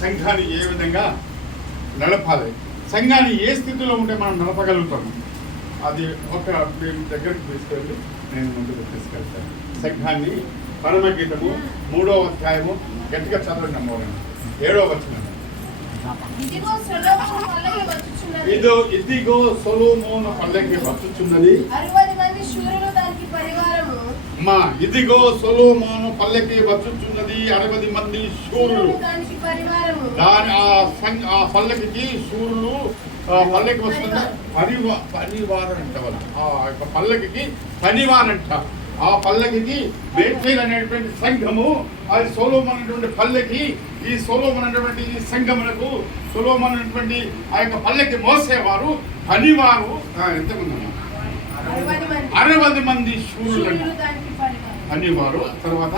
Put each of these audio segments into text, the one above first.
సంఘాన్ని ఏ విధంగా నడపాలి, సంఘాన్ని ఏ స్థితిలో ఉంటే మనం నడపగలుగుతాము, అది ఒక మేము దగ్గరికి తీసుకెళ్ళి నేను ముందుకు తీసుకెళ్తాను. సంఘాన్ని పరమగీతము 3వ అధ్యాయము గట్టిగా చదవండి అమ్మ, 7వ వచనం. ఇదిగో సొలొమోను పల్లకి వచ్చుచున్నది, ఇదిగో సొలొమోను పల్లకి వచ్చుచున్నది, 60 మంది శూరులు దాని ఆ పల్లకి శూరులు పల్లకి వస్తున్న పనివారం అంట వాళ్ళు. ఆ యొక్క పల్లకి పనివారంట. ఆ పల్లకి బేతేల్ అనేటువంటి సంఘము, అది సొలొమోను అనేటువంటి పల్లకి. ఈ సొలొమోను అనేటువంటి ఈ సంఘములకు సొలొమోను అనేటువంటి ఆ యొక్క పల్లకి మోసేవారు పనివారు ఎంతమంది? 60 మంది శూరులు పనివారు. తర్వాత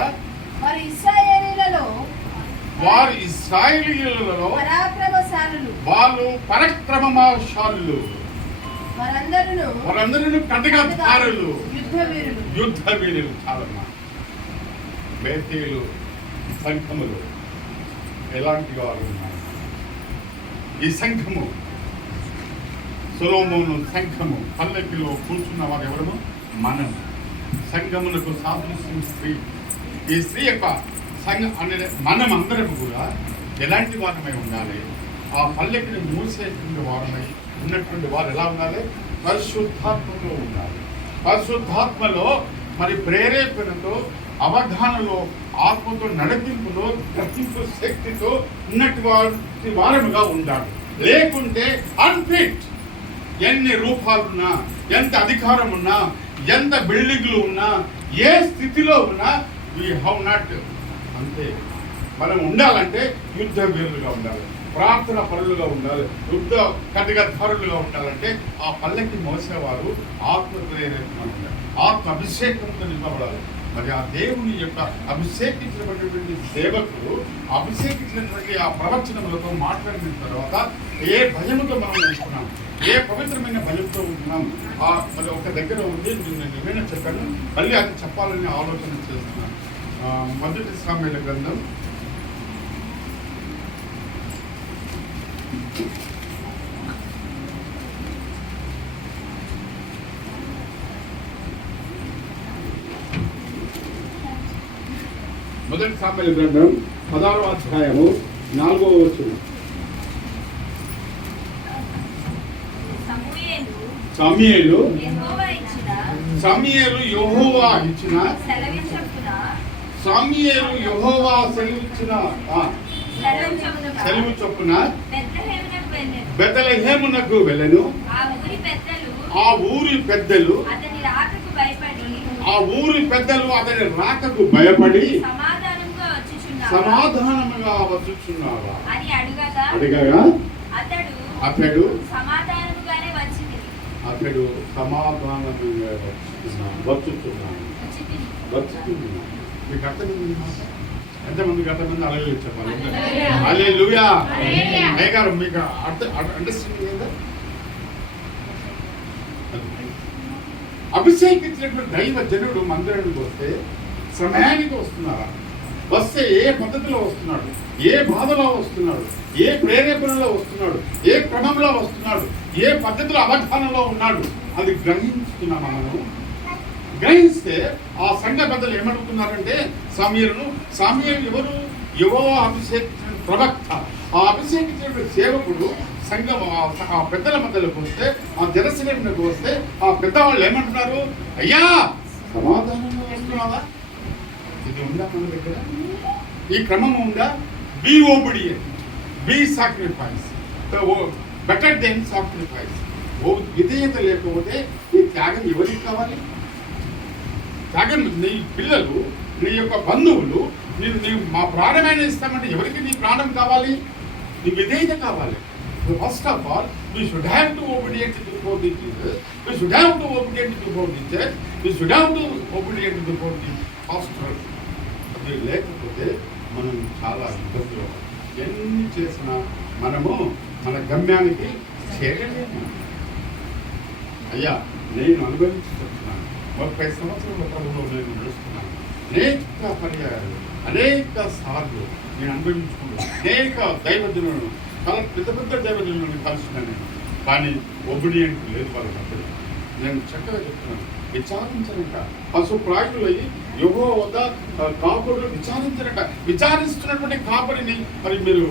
వారు ఇశ్రాయేలీయులలో వాళ్ళు పరాక్రమశాలులు, వారందరూ ఖడ్గధారులు, యుద్ధ వీరులు. చాలా బేతేలు సంఘములు ఎలాంటి వారు ఉన్నారు? ఈ సంఘము సొలొమోను సంఘము పల్లకిలో కూర్చున్న వారు ఎవరు? మనం. సంఘములకు సాదృశ్యం స్త్రీ. ఈ స్త్రీ యొక్క సంఘం అనేది మనం అందరం కూడా ఎలాంటి వారమై ఉండాలి? ఆ పల్లకిని మూసేటువంటి వారమై ఉన్నటువంటి వారు ఎలా ఉండాలి? పరిశుద్ధాత్మలో ఉండాలి. పరిశుద్ధాత్మలో మరి ప్రేరేపణతో, అవగాహనలో, ఆత్మతో, నడిపింపులో, గ్రహింపు శక్తితో ఉన్నటువంటి వారముగా ఉండాలి. లేకుంటే అన్ఫిట్. ఎన్ని రూపాలున్నా, ఎంత అధికారం ఉన్నా, ఎంత బిల్డింగ్లు ఉన్నా, ఏ స్థితిలో ఉన్నా వీ హ్యావ్ నాట్. అంతే. మనం ఉండాలంటే యుద్ధ వీరులుగా ఉండాలి, ప్రార్థన పరులుగా ఉండాలి, యుద్ధ ఖడ్గధారులుగా ఉండాలంటే ఆ పల్లకి మోసేవారు ఆత్మ ప్రేరేపణ ఉండాలి, ఆత్మ అభిషేకంతో నింపబడాలి. మరి ఆ దేవుని యొక్క అభిషేకించినటువంటి సేవకులు అభిషేకించినటువంటి ఆ ప్రవచనములతో మాట్లాడిన తర్వాత ఏ భయముతో మనం ఉంటున్నాం, ఏ పవిత్రమైన భయంతో ఉంటున్నాం, మరి ఒక దగ్గర ఉంది. నేను ఏమైనా చెప్పాను, మళ్ళీ అది చెప్పాలని ఆలోచన చేస్తున్నాను. మొదటి సామ్యుల గ్రంథం 16వ అధ్యాయము 4వ వచనం. సమూయేలు యెహోవా ఇచ్చిన సెలవు చొప్పున బెత్లెహేమునకు వెళ్ళెను. ఆ ఊరి పెద్దలు అతని రాకకు భయపడి సమాధానముగా వచ్చుచున్నావా అడిగగా అతడు సమాధానముగా వచ్చుచున్నాడు. మీకు అర్థమైంది? ఎంతమందికి అర్థమైంది? హల్లెలూయా చెప్పాలి. హల్లెలూయా. అయ్యగారు మీకు అండర్స్టాండింగ్ కదా? అభిషేకించినటువంటి దైవ జనుడు మందిరానికి వస్తే సమయానికి వస్తున్నారా? వస్తే ఏ పద్ధతిలో వస్తున్నాడు, ఏ బాధలో వస్తున్నాడు, ఏ ప్రేరేపణలో వస్తున్నాడు, ఏ క్రమంలో వస్తున్నాడు, ఏ పద్ధతిలో అవధానంలో ఉన్నాడు, అది గ్రహిస్తున్నామా మనము? గ్రహిస్తే ఆ సంఘ పెద్దలు ఏమడుగుతున్నారంటే సమీరును ఎవరు? యెహోవా అభిషేకించిన ప్రవక్త. ఆ అభిషేకించిన సేవకుడు సంఘం ఆ పెద్దల మధ్యలోకి వస్తే, ఆ జనసేనకు వస్తే ఆ పెద్దవాళ్ళు ఏమంటున్నారు? అయ్యా సమాధానంగా వస్తున్నావా? ఇది ఉందా మన దగ్గర? ఈ క్రమం ఉందా? Be obedient, be sacrifice, better than sacrifice. విధేయత లేకపోతే ఈ త్యాగం ఎవరికి కావాలి? త్యాగం నీ పిల్లలు, నీ యొక్క బంధువులు నీ మా ప్రాణమైన ఇస్తామంటే ఎవరికి నీ ప్రాణం కావాలి? నీ విధేయత కావాలి. First of all, we should have to obedient before the Jesus. We should have to obedient before the church. We should have to obedient before the pastor. అది లేకపోతే మనం చాలా ఇబ్బందులు. ఎన్ని చేసినా మనము మన గమ్యానికి చేరలేము. అయ్యా నేను అనుభవించుకుంటున్నాను. 30 సంవత్సరాల ప్రభుత్వంలో నేను నడుస్తున్నాను. అనేక పర్యాయాలు, అనేక సార్లు నేను అనుభవించుకున్నాను. అనేక దైవజనులను పెద్ద పెద్ద దైవజనులను కలుస్తున్నాను నేను, కానీ ఒబిడియంట్ లేదు వాళ్ళకి. అప్పుడు నేను చక్కగా చెప్తున్నాను, విచారించనంట. పశుప్రాయులయ్యి యెహోవా వద్ద కాపురులు విచారించనంట. విచారిస్తున్నటువంటి కాపరిని మరి మీరు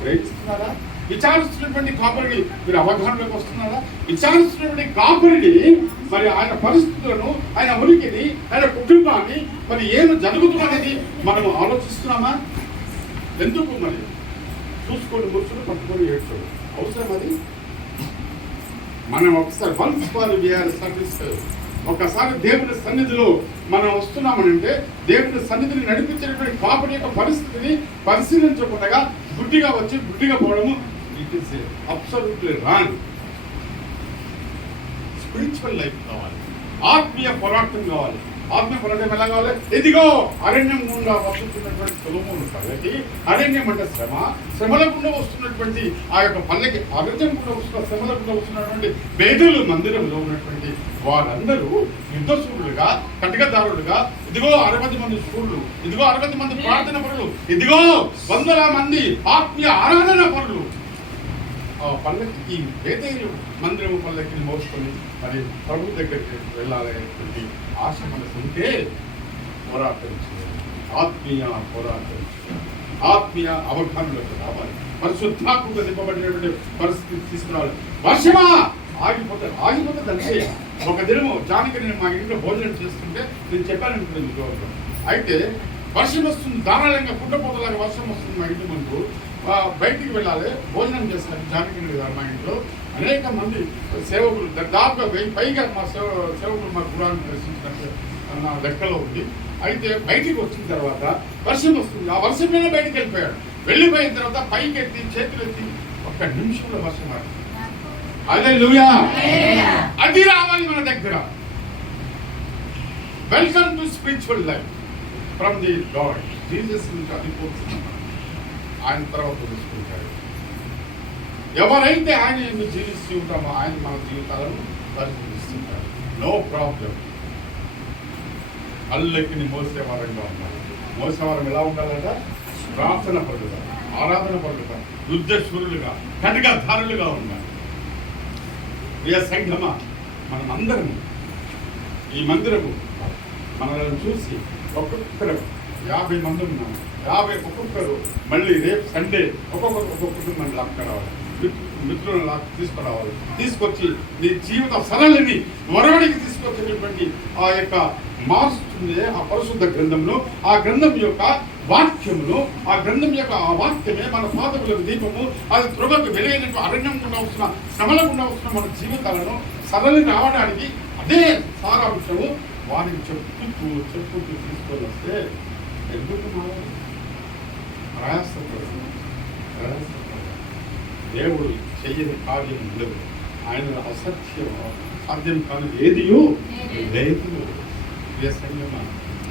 గ్రహిస్తున్నారా? విచారిస్తున్నటువంటి కాపరిని మీరు అవగాహనలోకి వస్తున్నారా? విచారిస్తున్నటువంటి కాపరిని మరి ఆయన పరిస్థితులను, ఆయన ఉనికిని, ఆయన కుటుంబాన్ని మరి ఏమి జరుగుతుందనేది మనం ఆలోచిస్తున్నామా? ఎందుకు మరి చూసుకొని కూర్చొని పట్టుకొని ఏడ్చోడు అవసరం అది? మనం ఒకసారి ఒకసారి దేవుని సన్నిధిలో మనం వస్తున్నామనంటే దేవుని సన్నిధిని నడిపించేటువంటి కాపరి యొక్క పరిస్థితిని పరిశీలించకుండా గుడ్డిగా వచ్చి గుడ్డిగా పోవడము it is absolutely wrong. Spiritual life కావాలి, ఆత్మీయ పోరాటం కావాలి. ఆత్మీయ పోరాటం ఎలా కావాలి? ఇదిగో అరణ్యం గుండా వస్తున్నటువంటి సొలొమోను పల్లకి, అరణ్యం అంటే శ్రమ, శ్రమల గుండా వస్తున్నటువంటి ఆ యొక్క పల్లకి, అరణ్యం గుండా వస్తున్న శ్రమల గుండా వస్తున్నటువంటి పేదలు మందిరంలో ఉన్నటువంటి వారందరూ యుద్ధశూరులుగా, కటకదారులుగా, ఇదిగో 60 మంది శూరులు, ఇదిగో 60 మంది ప్రార్థన పరులు, ఇదిగో 100 మంది ఆత్మీయ ఆరాధన పరులు ఆ పల్లకి, ఈ పేదలు మందిరము పల్లకిని మోసుకొని మరి ప్రభు దగ్గరికి వెళ్ళాలనేటువంటి ఆశ మనకు ఉంటే పోరాటం చేయాలి. ఆత్మీయ పోరాటం చేయాలి, ఆత్మీయ అవగాహనలోకి రావాలి, పరిశుద్ధాత్మక నింపబడినటువంటి పరిస్థితి తీసుకురావాలి. వర్షమా ఆగిపోతుందంటే ఒక దినము జానికి నేను మా ఇంట్లో భోజనం చేస్తుంటే నేను చెప్పాను అనుకుంటుంది గౌరవ, అయితే వర్షం వస్తుంది, ధారాళంగా పుట్టపోతలాగా వర్షం వస్తుంది మా ఇంటి ముందు, బయటికి వెళ్ళాలి భోజనం చేస్తారు. జానకి గారు మా ఇంట్లో అనేక మంది సేవకులు, దాదాపుగా 1000 పైగా మా సేవకులు మా గురాన్ని దర్శించినట్టు నా లెక్కలో ఉంది. అయితే బయటికి వచ్చిన తర్వాత వర్షం వస్తుంది, ఆ వర్షం మీద బయటికి వెళ్ళిపోయిన తర్వాత పైకి ఎత్తి చేతులు ఎత్తి 1 నిమిషంలో వర్షం ఆడింది. హల్లెలూయా, అది రావాలి మన దగ్గర. Welcome to spiritual life from the God. Jesus నుంచి అది పోతున్నాం, ఆయన తర్వాత తెలుసుకుంటాడు. ఎవరైతే ఆయన ఎందుకు జీవిస్తూ ఉంటామో ఆయన మన జీవితాలను పరిశీలిస్తుంటాడు. No problem. పల్లకిని మోసేవారంగా ఉండాలి. మోసేవారం ఎలా ఉండాలంట? ప్రార్థన పరులుగా, ఆరాధన పరులుగా, యుద్ధశూరులుగా, ఖడ్గధారులుగా ఉండాలి. ప్రియ సంఘమా, మనం అందరము ఈ మందిరము మనల్ని చూసి ఒక్కొక్కరు 50 మంది ఉన్నాము, 50 ఒక్కొక్కరు మళ్ళీ రేపు సండే ఒక్కొక్కరు మన లాక్క రావాలి, మిత్రులను తీసుకురావాలి. తీసుకొచ్చి నీ జీవిత సరళిని వరవడికి తీసుకొచ్చేటటువంటి ఆ యొక్క మారుస్తుంది ఆ పరిశుద్ధ గ్రంథంలో. ఆ గ్రంథం యొక్క వాక్యమును, ఆ గ్రంథం యొక్క ఆ వాక్యమే మన పాదములకు దీపము, అది త్రువకు వెలుగైనట్టు అరణ్యం గుండా వస్తున్న, శ్రమల గుండా వస్తున్న మన జీవితాలను సరళి రావడానికి అదే సారాంశము. వారికి చెప్పుకుంటూ తీసుకొని వస్తే ఎందుకు ప్రయాసపడదు? దేవుడు చెయ్యని కార్యం ఉండదు, ఆయన అసత్యం సాధ్యం కాదు ఏదియో లేదు.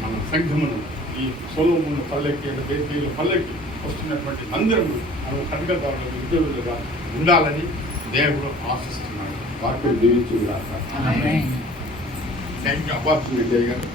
మన సంఘమును ఈ సొలొమోను పల్లెకి, బేతేలు పల్లెకి వస్తున్నటువంటి అందరము మనం ఖడ్గదారులు, యుద్ధులుగా ఉండాలని దేవుడు ఆశిస్తున్నాడు. వాక్యం దీవించుగాక. Thank you. అబ్బాస్ గారు.